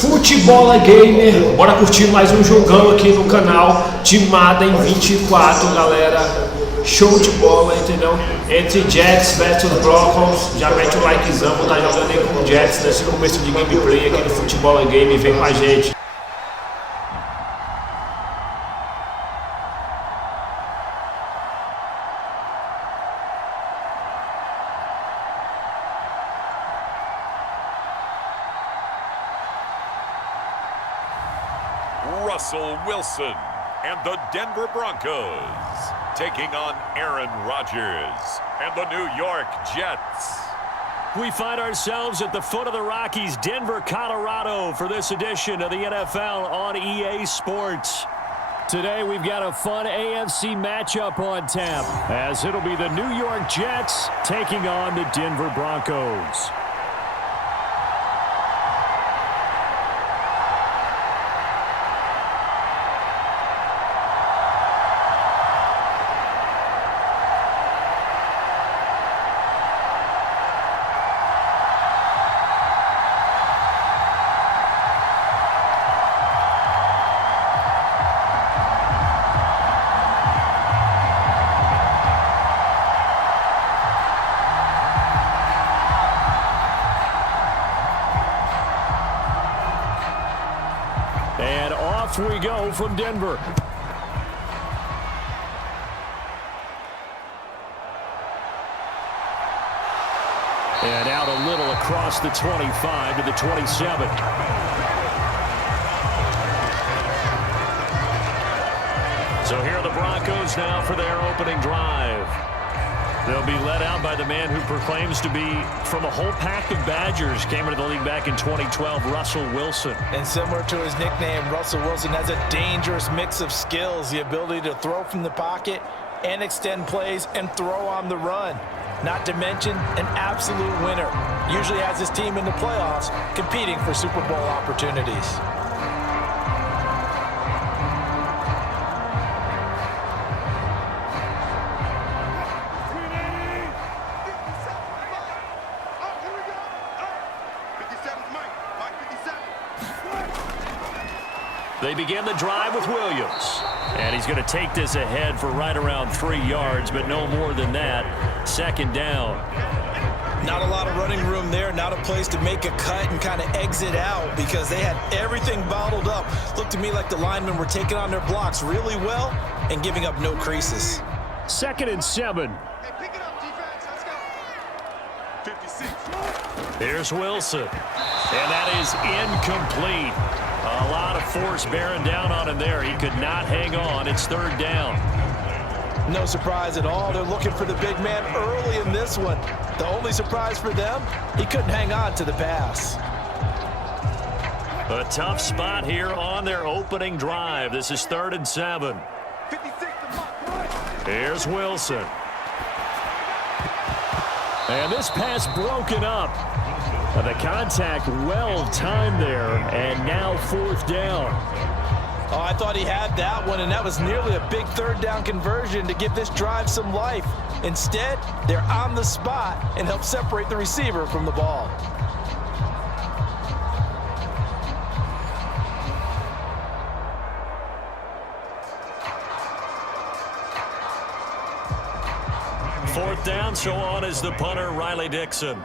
Futebol Gamer, bora curtir mais um jogão aqui no canal de Madden 24, galera. Show de bola, entendeu? Entre Jets versus Broncos, já mete o likezão, vou estar jogando aí com o Jets nesse começo de gameplay aqui no Futebol Game, vem com a gente. Russell Wilson and the Denver Broncos taking on Aaron Rodgers and the New York Jets. We find ourselves at the foot of the Rockies, Denver, Colorado, for this edition of the NFL on EA Sports. Today we've got a fun AFC matchup on tap, as it'll be the New York Jets taking on the Denver Broncos. And off we go from Denver. And out a little across the 25 to the 27. So here are the Broncos now for their opening drive. They'll be led out by the man who proclaims to be from a whole pack of Badgers. Came into the league back in 2012, Russell Wilson. And similar to his nickname, Russell Wilson has a dangerous mix of skills, the ability to throw from the pocket and extend plays and throw on the run. Not to mention an absolute winner. Usually has his team in the playoffs competing for Super Bowl opportunities. They begin the drive with Williams. And he's going to take this ahead for right around 3 yards, but no more than that. Second down. Not a lot of running room there, not a place to make a cut and kind of exit out because they had everything bottled up. Looked to me like the linemen were taking on their blocks really well and giving up no creases. 2nd and 7. Hey, pick it up, defense. Let's go. 56. Here's Wilson. And that is incomplete. A lot of force bearing down on him there. He could not hang on. It's 3rd down. No surprise at all. They're looking for the big man early in this one. The only surprise for them, he couldn't hang on to the pass. A tough spot here on their opening drive. This is 3rd and 7. 56. Here's Wilson. And this pass broken up. The contact well timed there, and now 4th down. Oh, I thought he had that one, and that was nearly a big 3rd down conversion to give this drive some life. Instead, they're on the spot and help separate the receiver from the ball. Fourth down, so on is the punter, Riley Dixon.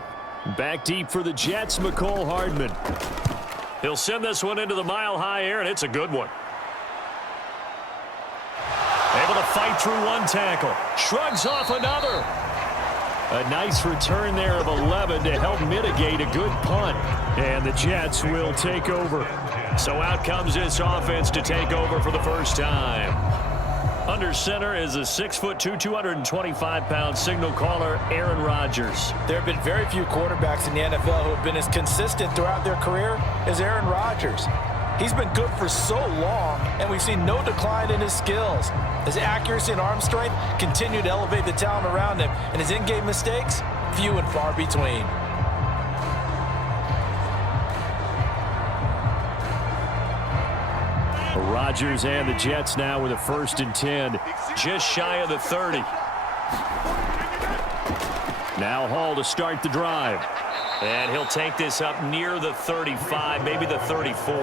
Back deep for the Jets, McCole Hardman. He'll send this one into the mile-high air, and it's a good one. Able to fight through one tackle. Shrugs off another. A nice return there of 11 to help mitigate a good punt. And the Jets will take over. So out comes this offense to take over for the first time. Under center is a 6'2", 225-pound signal caller, Aaron Rodgers. There have been very few quarterbacks in the NFL who have been as consistent throughout their career as Aaron Rodgers. He's been good for so long, and we've seen no decline in his skills. His accuracy and arm strength continue to elevate the talent around him, and his in-game mistakes, few and far between. Rodgers and the Jets now with a 1st and 10, just shy of the 30. Now Hall to start the drive. And he'll take this up near the 35, maybe the 34.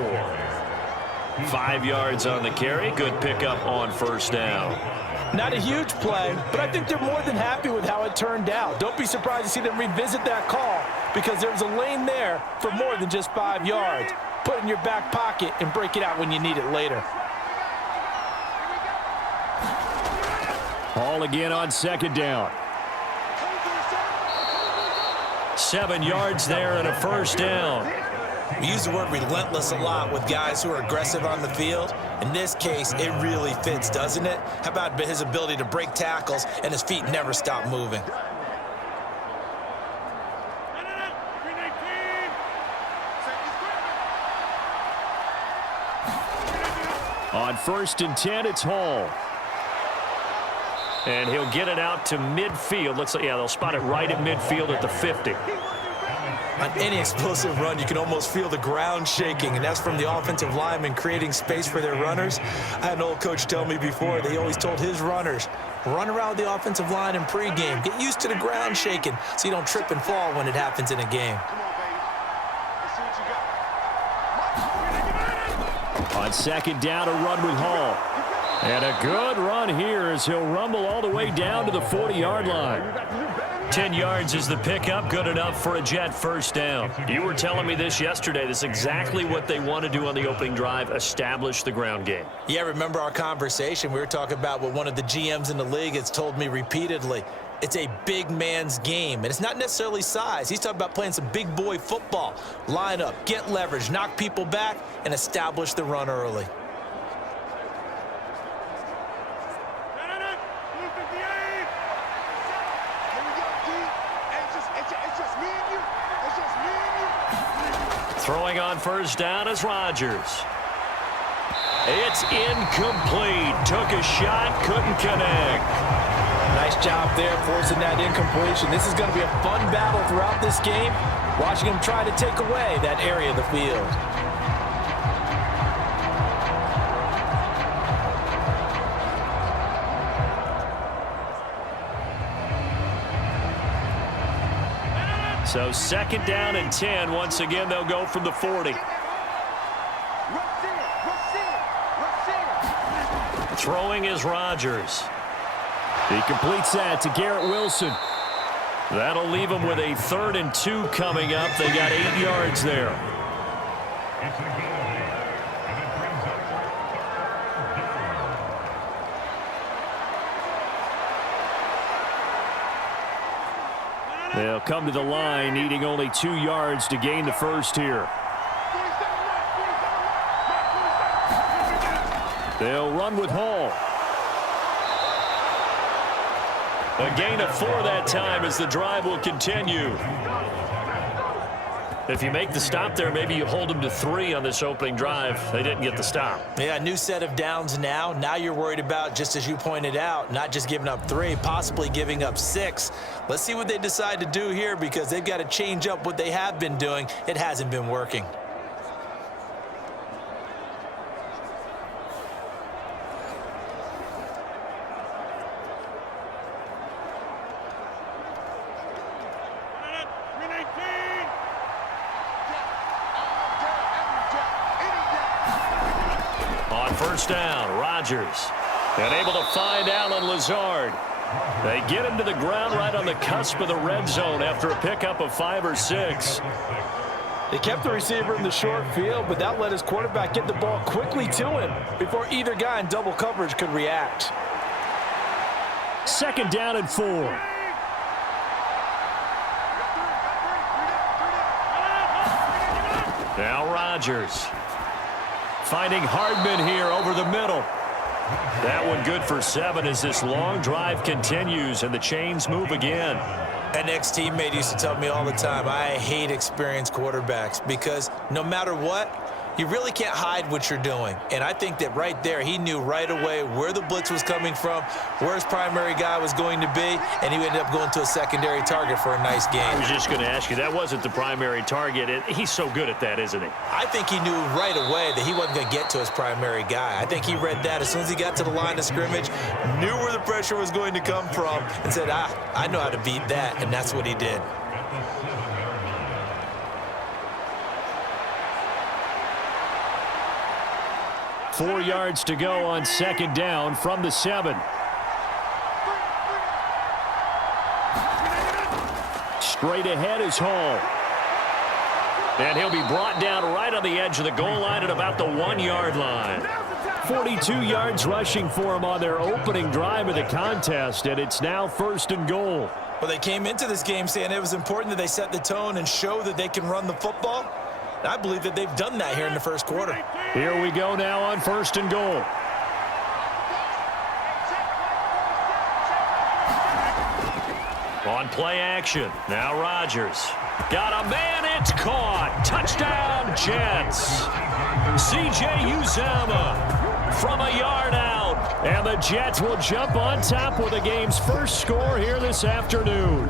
5 yards on the carry. Good pickup on first down. Not a huge play, but I think they're more than happy with how it turned out. Don't be surprised to see them revisit that call because there's a lane there for more than just 5 yards. Put it in your back pocket and break it out when you need it later. Hall again on second down. 7 yards there and a first down. We use the word relentless a lot with guys who are aggressive on the field. In this case, it really fits, doesn't it? How about his ability to break tackles and his feet never stop moving? On 1st and 10, it's Hall. And he'll get it out to midfield. Looks like, yeah, they'll spot it right at midfield at the 50. On any explosive run, you can almost feel the ground shaking, and that's from the offensive linemen creating space for their runners. I had an old coach tell me before, they always told his runners, run around the offensive line in pregame. Get used to the ground shaking so you don't trip and fall when it happens in a game. On second down, a run with Hall. And a good run here as he'll rumble all the way down to the 40-yard line. 10 yards is the pickup, good enough for a Jet first down. You were telling me this yesterday. This is exactly what they want to do on the opening drive, establish the ground game. Yeah, remember our conversation? We were talking about what one of the GMs in the league has told me repeatedly. It's a big man's game, and it's not necessarily size. He's talking about playing some big boy football. Line up, get leverage, knock people back, and establish the run early. Throwing on first down is Rodgers. It's incomplete. Took a shot, couldn't connect. Nice job there forcing that incompletion. This is going to be a fun battle throughout this game. Watching him try to take away that area of the field. So second down and 10. Once again, they'll go from the 40. Throwing is Rodgers. He completes that to Garrett Wilson. That'll leave them with a 3rd and 2 coming up. They got 8 yards there. They'll come to the line, needing only 2 yards to gain the first here. They'll run with Hall. A gain of 4 that time as the drive will continue. If you make the stop there, maybe you hold them to 3 on this opening drive. They didn't get the stop. Yeah, new set of downs now. Now you're worried about, just as you pointed out, not just giving up 3, possibly giving up 6. Let's see what they decide to do here because they've got to change up what they have been doing. It hasn't been working. First down, Rodgers. And able to find Allen Lazard. They get him to the ground right on the cusp of the red zone after a pickup of 5 or 6. They kept the receiver in the short field, but that let his quarterback get the ball quickly to him before either guy in double coverage could react. Second down and 4. Now Rodgers. Finding Hardman here over the middle. That one good for 7 as this long drive continues and the chains move again. An ex-teammate used to tell me all the time, I hate experienced quarterbacks because no matter what, you really can't hide what you're doing. And I think that right there, he knew right away where the blitz was coming from, where his primary guy was going to be, and he ended up going to a secondary target for a nice game. I was just going to ask you, that wasn't the primary target. He's so good at that, isn't he? I think he knew right away that he wasn't going to get to his primary guy. I think he read that as soon as he got to the line of scrimmage, knew where the pressure was going to come from, and said, I know how to beat that, and that's what he did. 4 yards to go on second down from the 7. Straight ahead is Hall. And he'll be brought down right on the edge of the goal line at about the 1-yard line. 42 yards rushing for him on their opening drive of the contest, and it's now 1st and goal. Well, they came into this game saying it was important that they set the tone and show that they can run the football. And I believe that they've done that here in the first quarter. Here we go now on 1st and goal. On play action, now Rodgers. Got a man, it's caught. Touchdown, Jets. C.J. Uzomah from a yard out. And the Jets will jump on top with the game's first score here this afternoon.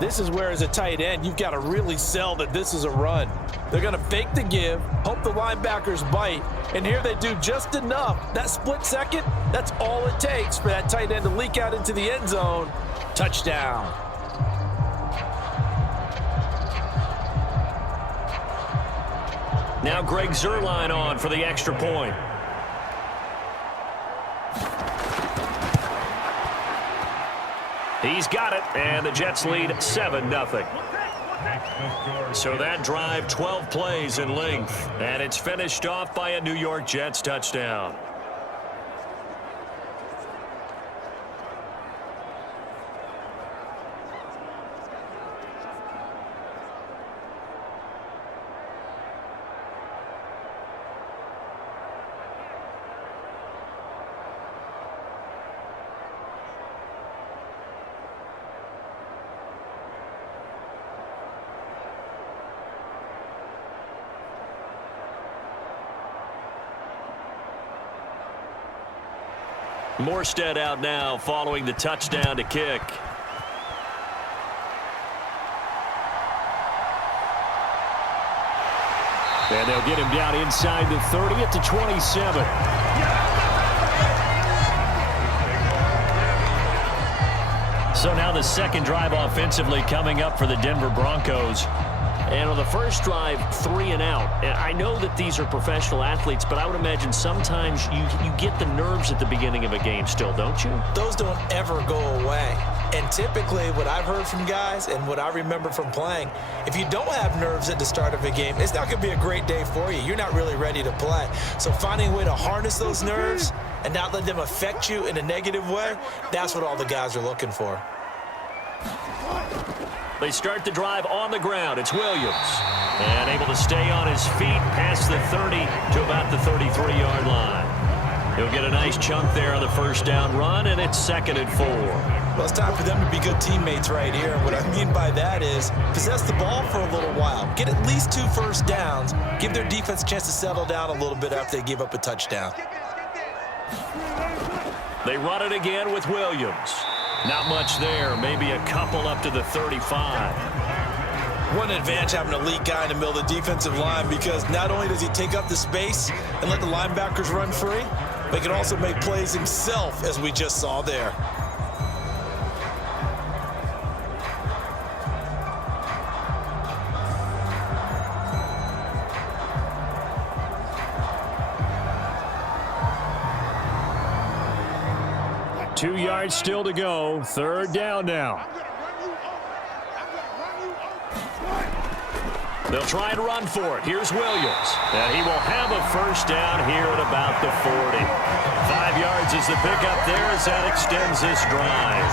This is where, as a tight end, you've got to really sell that this is a run. They're going to fake the give, hope the linebackers bite, and here they do just enough. That split second, that's all it takes for that tight end to leak out into the end zone. Touchdown. Now Greg Zuerlein on for the extra point. He's got it, and the Jets lead 7-0. So that drive, 12 plays in length, and it's finished off by a New York Jets touchdown. Morstead out now following the touchdown to kick. And they'll get him down inside the 30 at the 27. So now the second drive offensively coming up for the Denver Broncos. And on the first drive, 3 and out. And I know that these are professional athletes, but I would imagine sometimes you get the nerves at the beginning of a game still, don't you? Those don't ever go away. And typically what I've heard from guys and what I remember from playing, if you don't have nerves at the start of a game, it's not going to be a great day for you. You're not really ready to play. So finding a way to harness those nerves and not let them affect you in a negative way, that's what all the guys are looking for. They start the drive on the ground. It's Williams. And able to stay on his feet past the 30 to about the 33-yard line. He'll get a nice chunk there on the first down run, and it's 2nd and 4. Well, it's time for them to be good teammates right here. What I mean by that is possess the ball for a little while. Get at least 2 first downs. Give their defense a chance to settle down a little bit after they give up a touchdown. They run it again with Williams. Not much there, maybe a couple up to the 35. One advantage having an elite guy in the middle of the defensive line, because not only does he take up the space and let the linebackers run free, but he can also make plays himself, as we just saw there. Two yards still to go. 3rd down now. They'll try and run for it. Here's Williams. And he will have a first down here at about the 40. 5 yards is the pickup there as that extends this drive.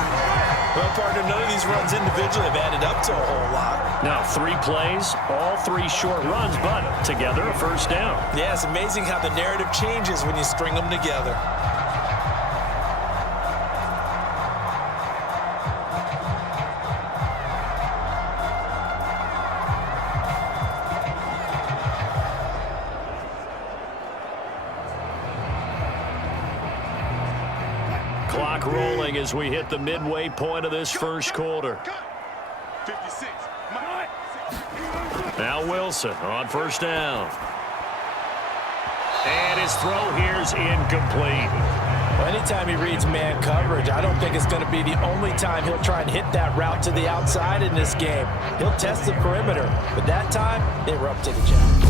Well, partner, none of these runs individually have added up to a whole lot. Now 3 plays, all 3 short runs, but together a first down. Yeah, it's amazing how the narrative changes when you string them together. Clock rolling as we hit the midway point of this first quarter. 56. Now Wilson on first down. And his throw here's incomplete. Well, anytime he reads man coverage, I don't think it's going to be the only time he'll try and hit that route to the outside in this game. He'll test the perimeter, but that time, they were up to the job.